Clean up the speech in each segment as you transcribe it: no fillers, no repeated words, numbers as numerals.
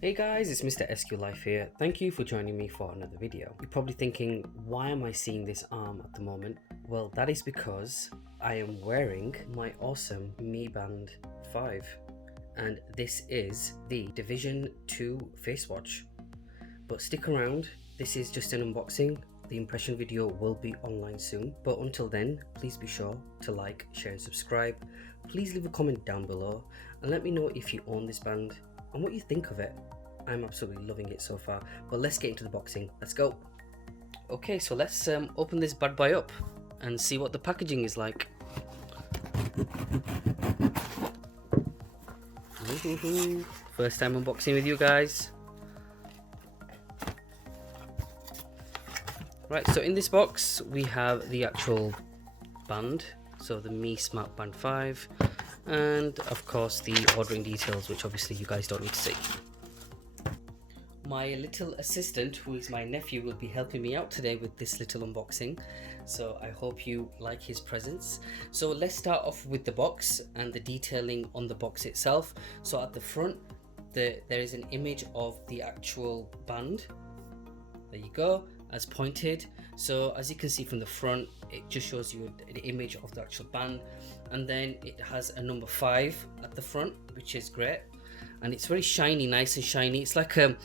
Hey guys, it's MrSQLife here. Thank you for joining me for another video. You're probably thinking, why am I seeing this arm at the moment? Well, that is because I am wearing my awesome Mii Band 5, and this is the Division 2 face watch. But stick around, this is just an unboxing. The impression video will be online soon, but until then, please be sure to like, share and subscribe. Please leave a comment down below and let me know if you own this band and what you think of it. I'm absolutely loving it so far, but let's get into the boxing. Let's go. Okay, so let's open this bad boy up and see what the packaging is like. First time unboxing with you guys. Right, so in this box we have the actual band, so the Mii Smart Band 5, and of course the ordering details, which obviously you guys don't need to see. My little assistant, who is my nephew, will be helping me out today with this little unboxing, so I hope you like his presence. So let's start off with the box and the detailing on the box itself. So at the front there is an image of the actual band. There you go, as pointed. So as you can see from the front, it just shows you the image of the actual band, and then it has a number 5 at the front, which is great. And it's very shiny, nice and shiny. It's like a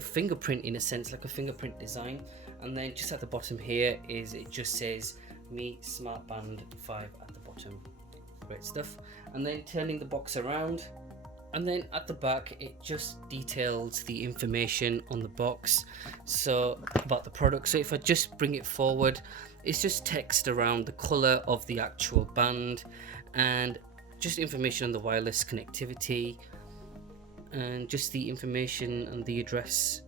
fingerprint in a sense, like a fingerprint design. And then just at the bottom here is, it just says Mii Smart Band 5 at the bottom. Great stuff. And then turning the box around, and then at the back it just details the information on the box, so about the product. So if I just bring it forward, it's just text around the color of the actual band and just information on the wireless connectivity, and just the information and the address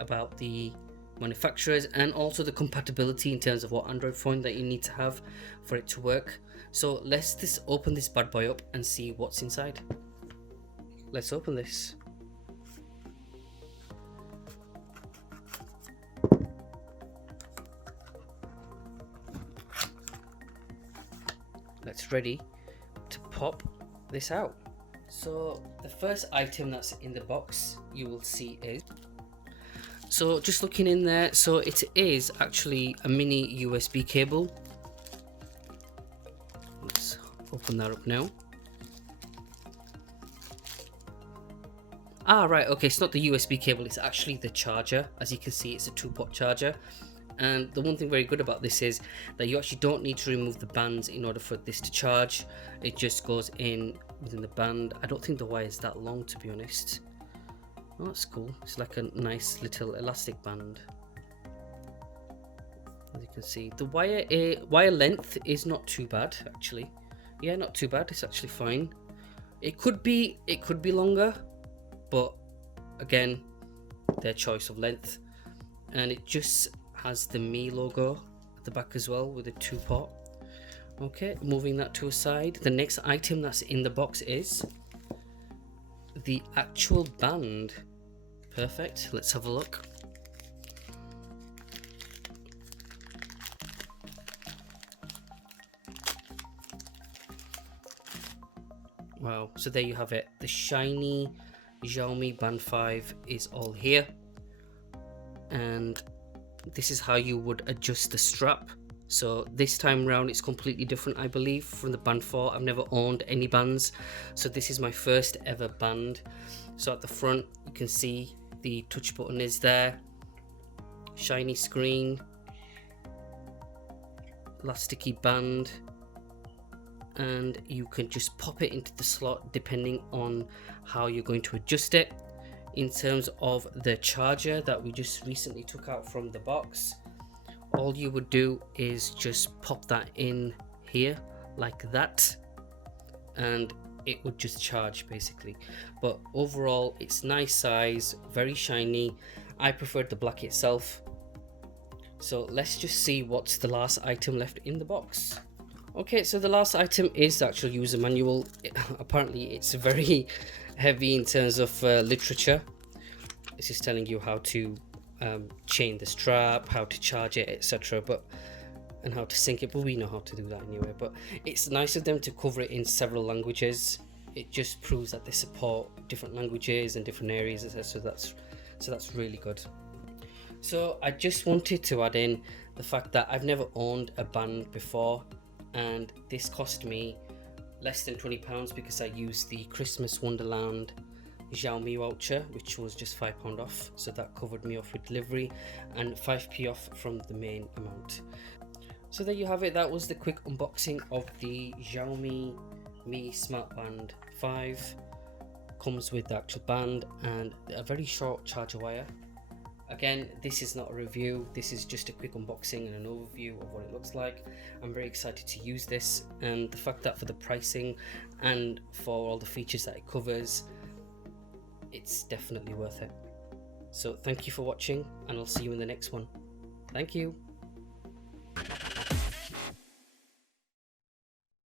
about the manufacturers, and also the compatibility in terms of what Android phone that you need to have for it to work. So let's just open this bad boy up and see what's inside. Let's open this. Let's ready to pop this out. So the first item that's in the box you will see is, so just looking in there, so it is actually a mini USB cable. Let's open that up now. Ah, right, okay, it's not the USB cable, it's actually the charger. As you can see, it's a 2-pot charger. And the one thing very good about this is that you actually don't need to remove the bands in order for this to charge. It just goes in within the band. I don't think the wire is that long, to be honest. Oh, that's cool. It's like a nice little elastic band. As you can see, the wire length is not too bad, actually. Yeah, not too bad. It's actually fine. It could be longer, but again, their choice of length. And it just has the Mii logo at the back as well with a 2-pot. Okay, moving that to a side. The next item that's in the box is the actual band. Perfect. Let's have a look. Wow, so there you have it. The shiny Xiaomi Band 5 is all here, and this is how you would adjust the strap. So this time around it's completely different, I believe, from the Band 4. I've never owned any bands, so this is my first ever band. So at the front you can see the touch button is there, shiny screen, elasticy band, and you can just pop it into the slot depending on how you're going to adjust it. In terms of the charger that we just recently took out from the box, all you would do is just pop that in here like that, and it would just charge basically. But overall it's nice size, very shiny. I preferred the black itself. So let's just see what's the last item left in the box. Okay, so the last item is the actual user manual. Apparently it's very heavy in terms of literature. This is telling you how to chain the strap, how to charge it, etc., and how to sync it, but we know how to do that anyway. But it's nice of them to cover it in several languages. it just proves that they support different languages and different areas, etc. So that's really good. So I just wanted to add in the fact that I've never owned a band before, and this cost me less than £20 because I used the Christmas Wonderland Xiaomi voucher, which was just £5 off, so that covered me off with delivery and 5p off from the main amount. So there you have it. That was the quick unboxing of the Xiaomi Mi Smart Band 5. Comes with the actual band and a very short charger wire. Again, this is not a review, this is just a quick unboxing and an overview of what it looks like. I'm very excited to use this, and the fact that for the pricing and for all the features that it covers, it's definitely worth it. So thank you for watching, and I'll see you in the next one. Thank you.